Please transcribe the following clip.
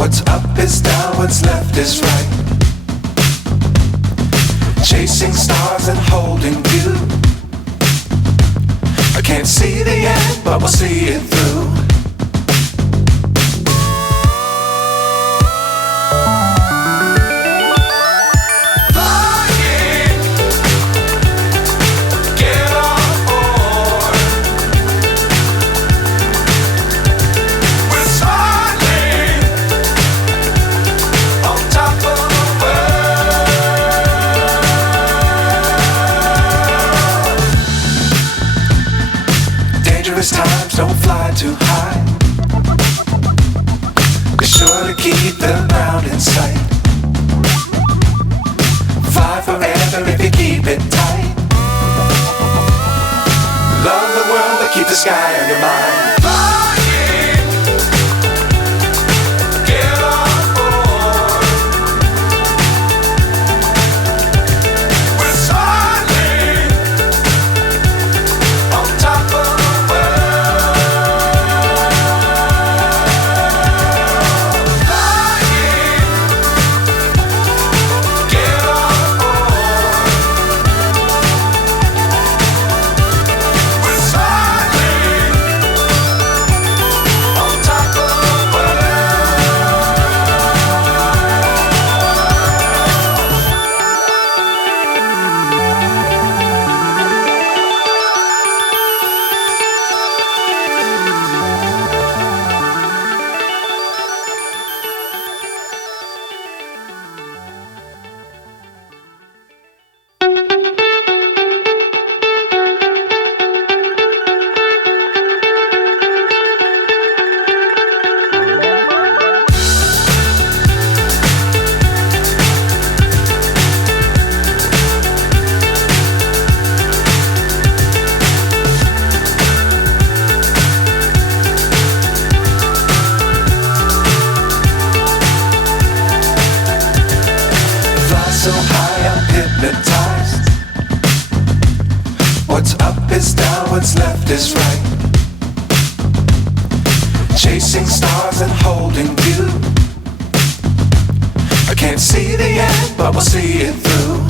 What's up is down, what's left is right. Chasing stars and holding you. I can't see the end, but we'll see it through. Times don't fly too high. Be sure to keep the ground in sight. Fly forever if you keep it tight. Love the world but keep the sky on your mind. So high I'm hypnotized. What's up is down, what's left is right. Chasing stars and holding you. I can't see the end, but we'll see it through.